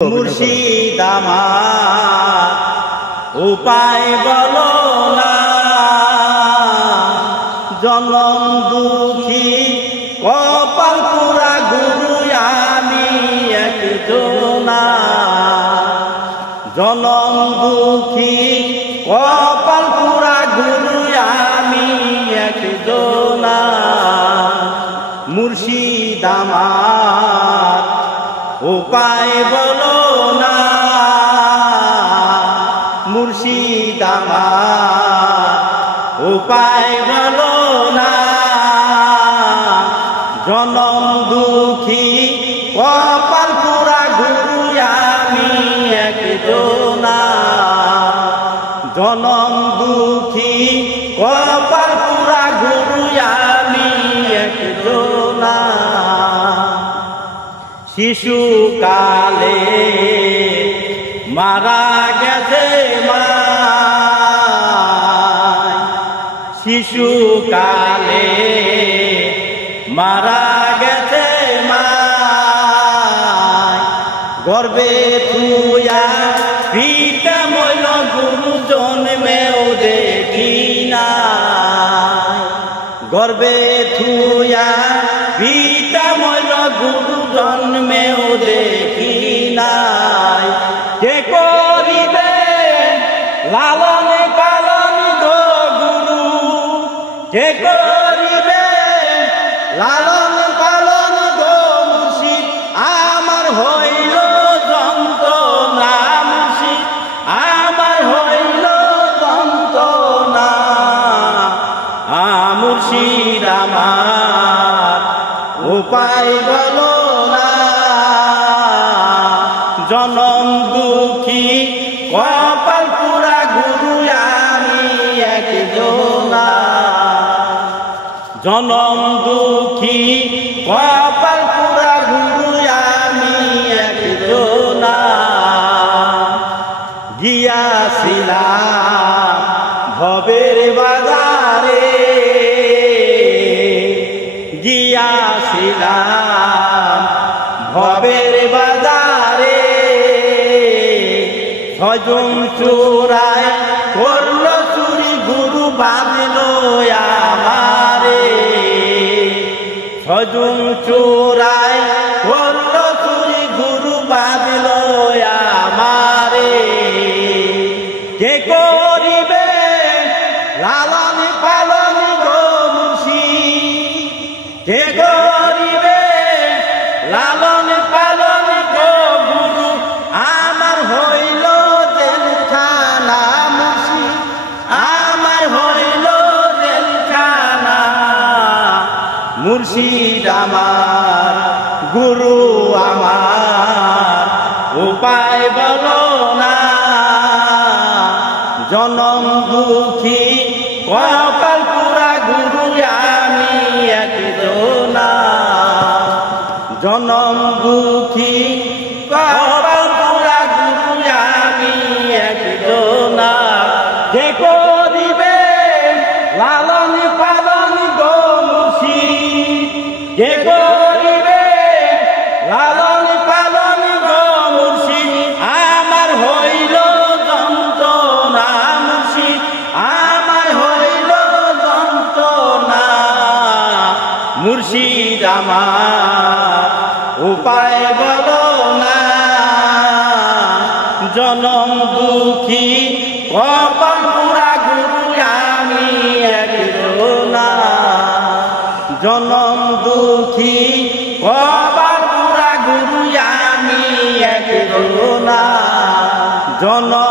মুর্শিদ আমার উপায় বলো না, জনম দুঃখী কপাল পুরা গুরু আমি একজনা। জনম দুঃখী কপাল পুরা গুরু আমি একজনা। মুর্শিদ আমার উপায় বলো না, মুর্শিদ আমার উপায় বলো না। জনম দুঃখী কপাল পুরা গুরু আমি একজনা। জনম দুঃখী কপাল পুরা গুরু আমি একজনা। শিশুকালে মারা গেছে মা, শিশুকালে মারা গেছে মা। গর্বে থুয়া পিতা মইল গুরু জন্মেও দেখি না। গর্বে থুয়া পিতা মইল গুরু জন্মেও দেখি নাই। কে করিবে লালন পালন গো গুরু, কে করিবে লালন পালন গো মুর্শিদ আমার হইল যন্ত্রণা। মুর্শিদ আমার হইল যন্ত্রণা। মুর্শিদ আমার উপায় বলো না, জনম দুঃখী কপাল পুরা গুরু আমি একজনা। জনম দুঃখী কপাল পুরা গুরু আমি একজনা। গিয়াছিলাম ভবের বাজারে, গিয়াছিলাম ভবের বাজারে। হজম চোরায় করল চুরি গুরু বাঁধল আমারে। হজম চোরায় করল চুরি গুরু বাঁধল আমারে। কে করিবে লালন পালন গো মুর্শিদ, কে করিবে লালন পালন গো গুরু আমার হইল জেলখানা। মুর্শিদ আমার হইল জেলখানা। মুর্শিদ আমার গুরু আমার উপায় বলো না, জনম দুঃখী কপাল পুরা গুরু আমি একজনা। জনম দুঃখী কপাল পুরা গুরু আমি একজনা। কে করিবে লালন পালন গো মুর্শিদ, কে করিবে লালন পালন গো মুর্শিদ আমার হইল যন্ত্রণা। মুর্শিদ আমার হইল যন্ত্রণা। মুর্শিদ আমার উপায় বলো না, জনম দুঃখী কপাল পুরা গুরু আমি একজনা। জনম দুঃখী কপাল পুরা গুরু আমি একজনা। জনম